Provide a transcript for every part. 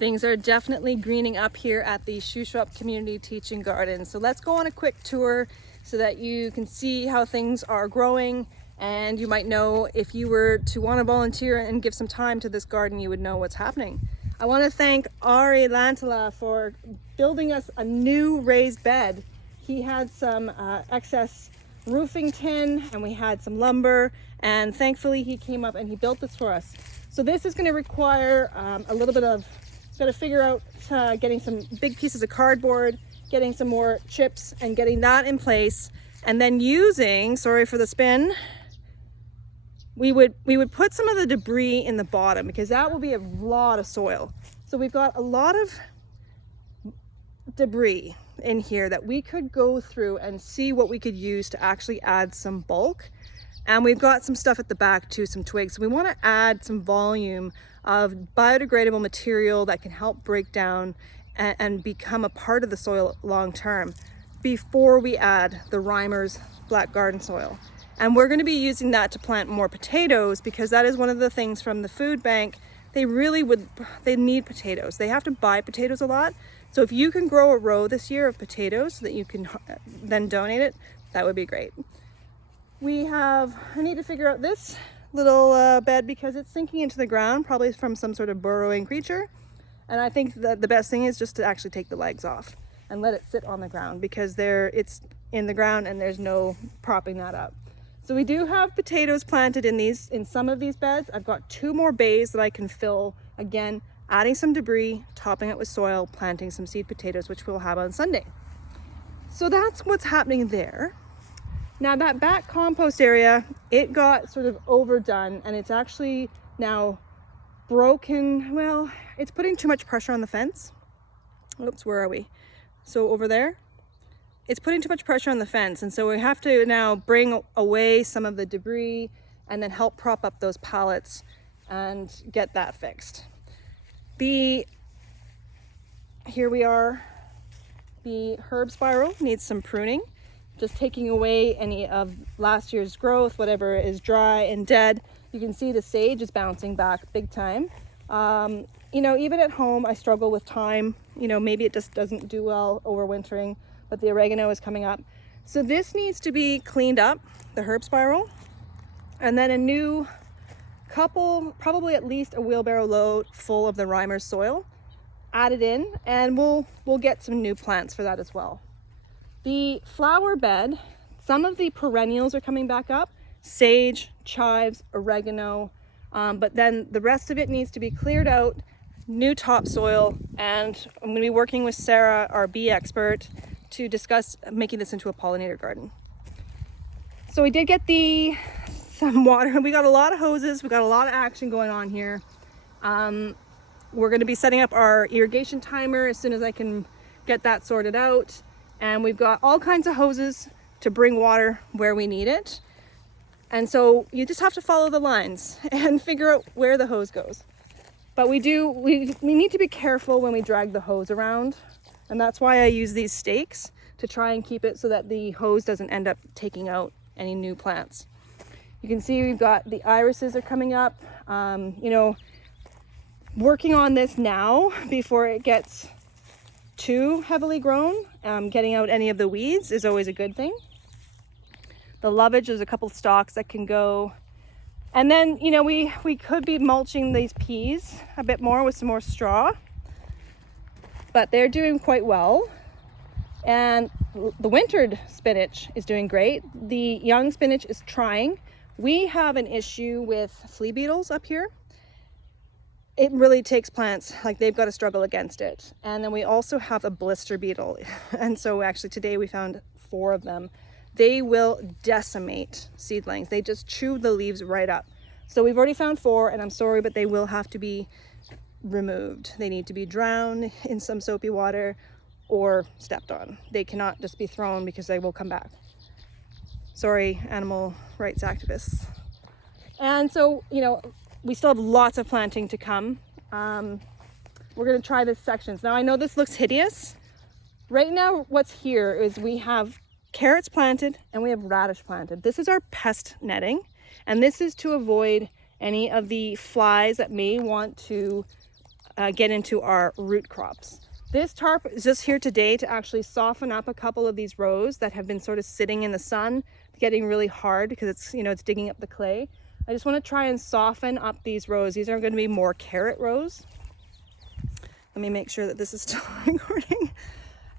Things are definitely greening up here at the Shuswap Community Teaching Garden. So let's go on a quick tour so that you can see how things are growing, and you might know if you were to want to volunteer and give some time to this garden, you would know what's happening. I want to thank Ari Lantala for building us a new raised bed. He had some excess roofing tin and we had some lumber, and thankfully he came up and he built this for us. So this is going to require a little bit of, got to figure out getting some big pieces of cardboard, getting some more chips and getting that in place, and then using, sorry for the spin, we would put some of the debris in the bottom because that will be a lot of soil. So we've got a lot of debris in here that we could go through and see what we could use to actually add some bulk. And we've got some stuff at the back too, some twigs. So we want to add some volume of biodegradable material that can help break down and become a part of the soil long term before we add the Reimer's black garden soil. And we're going to be using that to plant more potatoes because that is one of the things from the food bank. They need potatoes. They have to buy potatoes a lot. So if you can grow a row this year of potatoes so that you can then donate it, that would be great. I need to figure out this little bed because it's sinking into the ground, probably from some sort of burrowing creature. And I think that the best thing is just to actually take the legs off and let it sit on the ground because it's in the ground and there's no propping that up. So we do have potatoes planted in some of these beds. I've got 2 more bays that I can fill, again, adding some debris, topping it with soil, planting some seed potatoes, which we'll have on Sunday. So that's what's happening there. Now that back compost area, it got sort of overdone and it's actually now broken. Well, it's putting too much pressure on the fence. Oops, where are we? So over there. It's putting too much pressure on the fence, and so we have to now bring away some of the debris and then help prop up those pallets and get that fixed. Here we are. The herb spiral needs some pruning, just taking away any of last year's growth, whatever is dry and dead. You can see the sage is bouncing back big time. Even at home, I struggle with thyme. Maybe it just doesn't do well overwintering, but the oregano is coming up. So this needs to be cleaned up, the herb spiral, and then a new couple, probably at least a wheelbarrow load full of the Reimer's soil added in, and we'll get some new plants for that as well. The flower bed, some of the perennials are coming back up, sage, chives, oregano, but then the rest of it needs to be cleared out, new topsoil, and I'm going to be working with Sarah, our bee expert, to discuss making this into a pollinator garden. So we did get some water. We got a lot of hoses. We got a lot of action going on here. We're going to be setting up our irrigation timer as soon as I can get that sorted out. And we've got all kinds of hoses to bring water where we need it. And so you just have to follow the lines and figure out where the hose goes. But we need to be careful when we drag the hose around. And that's why I use these stakes to try and keep it so that the hose doesn't end up taking out any new plants. You can see we've got the irises are coming up. Working on this now before it gets too heavily grown. Getting out any of the weeds is always a good thing. The lovage, there's a couple stalks that can go. And then, we could be mulching these peas a bit more with some more straw. But they're doing quite well. And the wintered spinach is doing great. The young spinach is trying. We have an issue with flea beetles up here. It really takes plants, like they've got to struggle against it. And then we also have a blister beetle. And so actually today we found 4 of them. They will decimate seedlings. They just chew the leaves right up. So we've already found 4, and I'm sorry, but they will have to be removed. They need to be drowned in some soapy water or stepped on. They cannot just be thrown because they will come back. Sorry, animal rights activists. And so, we still have lots of planting to come. We're going to try this sections. Now I know this looks hideous. Right now what's here is we have carrots planted and we have radish planted. This is our pest netting, and this is to avoid any of the flies that may want to get into our root crops. This tarp is just here today to actually soften up a couple of these rows that have been sort of sitting in the sun, getting really hard because it's, it's digging up the clay. I just want to try and soften up these rows. These are going to be more carrot rows. Let me make sure that this is still recording.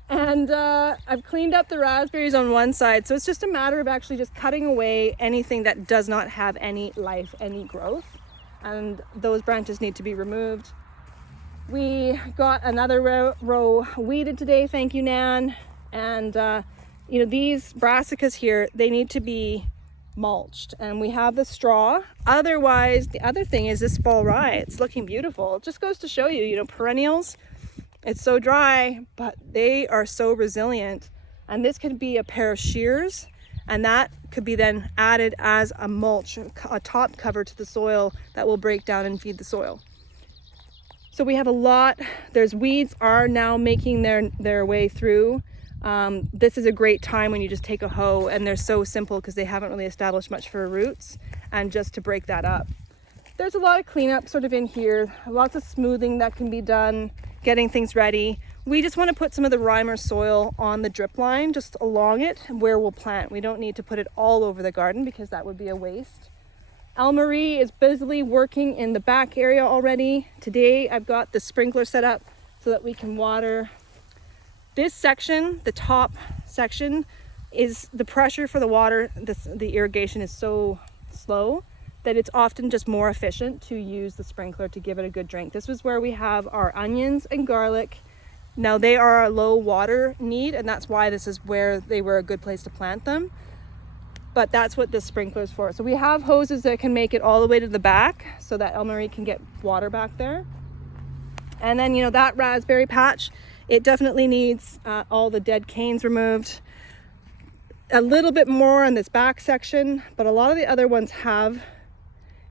And I've cleaned up the raspberries on one side, so it's just a matter of actually just cutting away anything that does not have any life, any growth, and those branches need to be removed. We got another row weeded today, thank you, Nan. And these brassicas here, they need to be mulched, and we have the straw. Otherwise, the other thing is this fall rye, it's looking beautiful. It just goes to show you, perennials, it's so dry, but they are so resilient. And this could be a pair of shears, and that could be then added as a mulch, a top cover to the soil that will break down and feed the soil. So we have a lot. There's weeds are now making their way through. This is a great time when you just take a hoe, and they're so simple because they haven't really established much for roots, and just to break that up. There's a lot of cleanup sort of in here, lots of smoothing that can be done, getting things ready. We just want to put some of the Reimer soil on the drip line, just along it where we'll plant. We don't need to put it all over the garden because that would be a waste. Marie is busily working in the back area already. Today I've got the sprinkler set up so that we can water. This section, the top section, is the pressure for the water, the irrigation is so slow that it's often just more efficient to use the sprinkler to give it a good drink. This is where we have our onions and garlic. Now they are a low water need, and that's why this is where they were a good place to plant them. But that's what this sprinkler is for. So we have hoses that can make it all the way to the back so that Marie can get water back there. And then, that raspberry patch, it definitely needs all the dead canes removed. A little bit more on this back section, but a lot of the other ones have.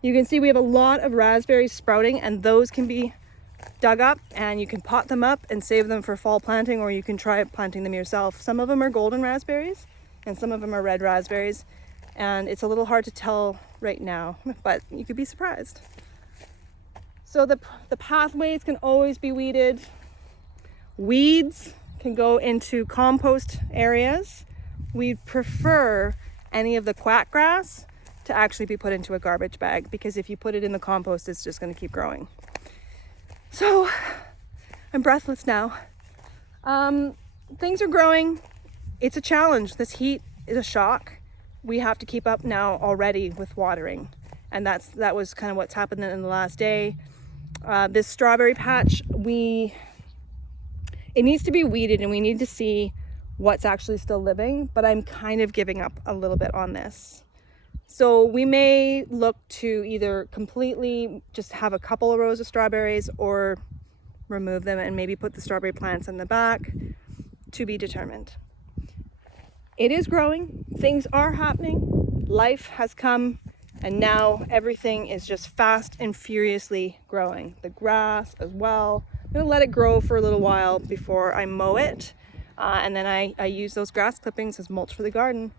You can see we have a lot of raspberries sprouting, and those can be dug up, and you can pot them up and save them for fall planting, or you can try planting them yourself. Some of them are golden raspberries, and some of them are red raspberries, and it's a little hard to tell right now, but you could be surprised. So the pathways can always be weeded. Weeds can go into compost areas. We prefer any of the quack grass to actually be put into a garbage bag, because if you put it in the compost, it's just going to keep growing. So I'm breathless now. Things are growing. It's a challenge. This heat is a shock. We have to keep up now already with watering, and that was kind of what's happened in the last day. This strawberry patch, it needs to be weeded, and we need to see what's actually still living, but I'm kind of giving up a little bit on this. So we may look to either completely just have a couple of rows of strawberries, or remove them and maybe put the strawberry plants in the back, to be determined. It is growing, things are happening, life has come, and now everything is just fast and furiously growing. The grass as well. I'm gonna let it grow for a little while before I mow it. And then I use those grass clippings as mulch for the garden.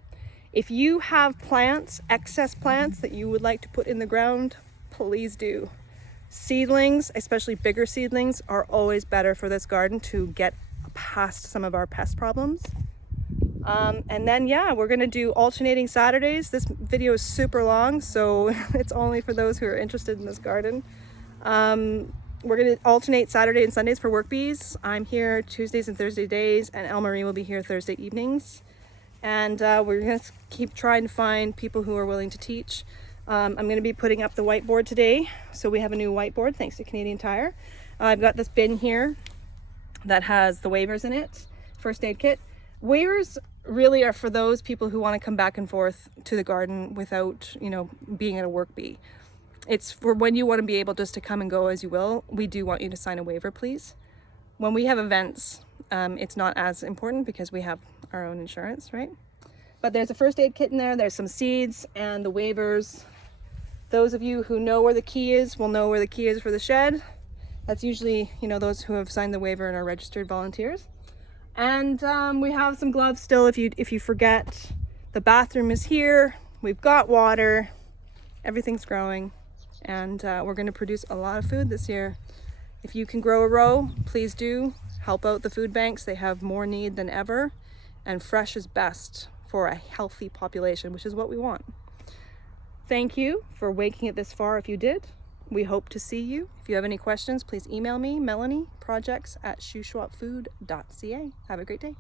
If you have plants, excess plants that you would like to put in the ground, please do. Seedlings, especially bigger seedlings, are always better for this garden to get past some of our pest problems. And then, we're gonna do alternating Saturdays. This video is super long, so it's only for those who are interested in this garden. We're gonna alternate Saturday and Sundays for work bees. I'm here Tuesdays and Thursday days, and Marie will be here Thursday evenings. And we're gonna keep trying to find people who are willing to teach. I'm gonna be putting up the whiteboard today. So we have a new whiteboard, thanks to Canadian Tire. I've got this bin here that has the waivers in it, first aid kit. Waivers really are for those people who want to come back and forth to the garden without, being at a work bee. It's for when you want to be able just to come and go as you will. We do want you to sign a waiver, please. When we have events, it's not as important because we have our own insurance, right? But there's a first aid kit in there. There's some seeds and the waivers. Those of you who know where the key is will know where the key is for the shed. That's usually, those who have signed the waiver and are registered volunteers. And we have some gloves still if you forget. The bathroom is here. We've got water. Everything's growing. And we're going to produce a lot of food this year. If you can grow a row, please do. Help out the food banks. They have more need than ever, and fresh is best for a healthy population, which is what we want. Thank you for waking it this far if you did. We hope to see you. If you have any questions, please email me, Melanie, projects@shuswapfood.ca. Have a great day.